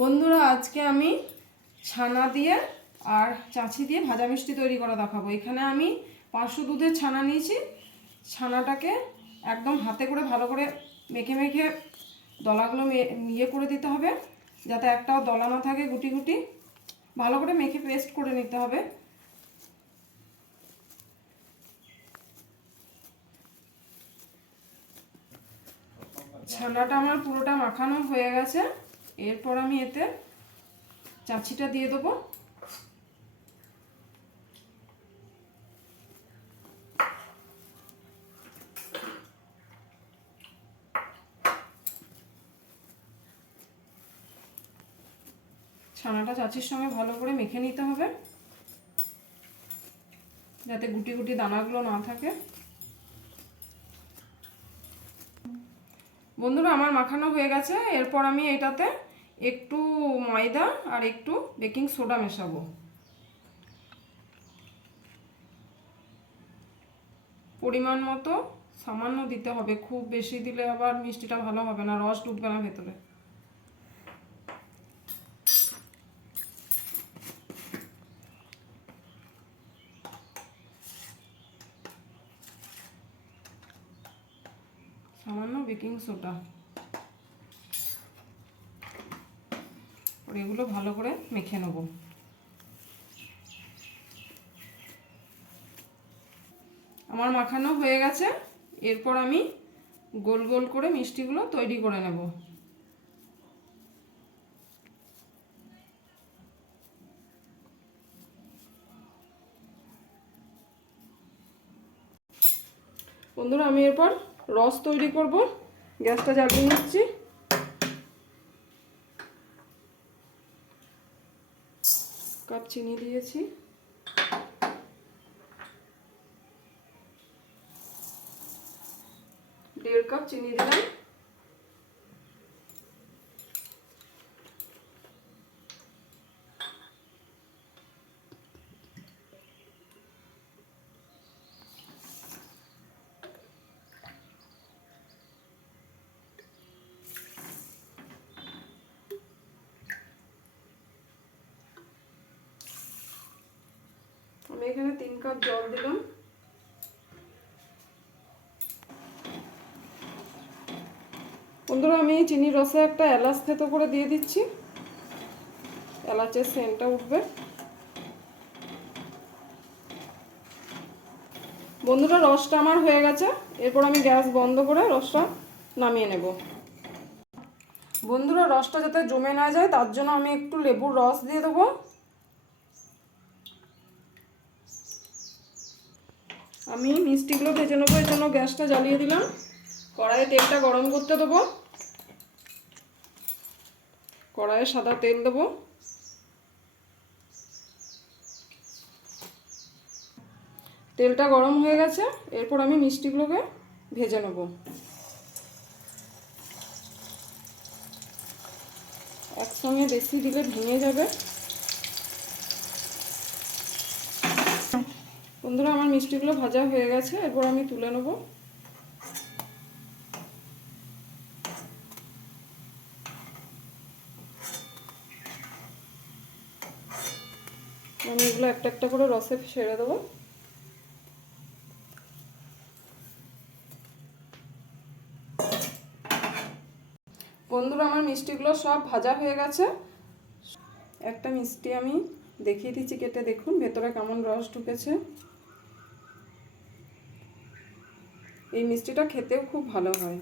বন্ধুরা, আজকে আমি ছানা দিয়ে আর চাছি দিয়ে ভাজা মিষ্টি তৈরি করা দেখাবো। এখানে আমি পাঁচশো দুধের ছানা নিয়েছি। ছানাটাকে একদম হাতে করে ভালো করে মেখে মেখে দলাগুলো ইয়ে করে দিতে হবে, যাতে একটাও দলা না থাকে, গুটি গুটি। ভালো করে মেখে পেস্ট করে নিতে হবে। ছানাটা আমার পুরোটা মাখানো হয়ে গেছে। এরপর আমি এতে চাচিটা দিয়ে দেবো। ছানাটা চাচির সঙ্গে ভালো করে মেখে নিতে হবে, যাতে গুটি গুটি দানাগুলো না থাকে। বন্ধুরা, আমার মাখানো হয়ে গেছে। এরপর আমি এটাতে একটু ময়দা আর একটু বেকিং সোডা মেশাবো। পরিমাণ মতো সামান্য দিতে হবে, খুব বেশি দিলে আবার মিষ্টিটা ভালো হবে না, রস ঢুকবে না ভেতরে। সামান্য বেকিং সোডা। এগুলো ভালো করে মেখে নেব। আমার মাখানো হয়ে গেছে। এরপর আমি গোল গোল করে মিষ্টিগুলো তৈরি করে নেব। বন্ধুরা, আমি এরপর রস তৈরি করব। গ্যাসটা জ্বালিয়ে নিচ্ছি। কাপ চিনি দিয়েছি। দেড় কাপ চিনি দিলাম। এখানে তিন কাপ জল দিলাম। বন্ধুরা, আমি চিনির রসে একটা এলাচ থেতো করে দিয়ে দিচ্ছি। এলাচের সেন্টটা উঠবে। বন্ধুরা, রসটা আমার হয়ে গেছে। এরপর আমি গ্যাস বন্ধ করে রসটা নামিয়ে নেব। বন্ধুরা, রসটা যাতে জমে না যায়, তার জন্য আমি একটু লেবুর রস দিয়ে দেবো। আমি মিষ্টিগুলো ভেজে নেব এর জন্য গ্যাসটা জ্বালিয়ে দিলাম। কড়াইয়ে তেলটা গরম করতে দেবো। কড়াইয়ে সাদা তেল দেবো। তেলটা গরম হয়ে গেছে, এরপর আমি মিষ্টিগুলোকে ভেজে নেব। একসঙ্গে বেশি দিলে ভেঙে যাবে। বন্ধুরা, আমার মিষ্টিগুলো ভাজা হয়ে গেছে, এরপর আমি তুলে নেব। আমি এগুলো একটা একটা করে রসে ছেড়ে দেবো। বন্ধুরা, আমার মিষ্টিগুলো সব ভাজা হয়ে গেছে। একটা মিষ্টি আমি দেখিয়ে দিচ্ছি কেটে দেখুন ভেতরে কেমন রস ঢুকেছে। এই মিষ্টিটা খেতেও খুব ভালো হয়।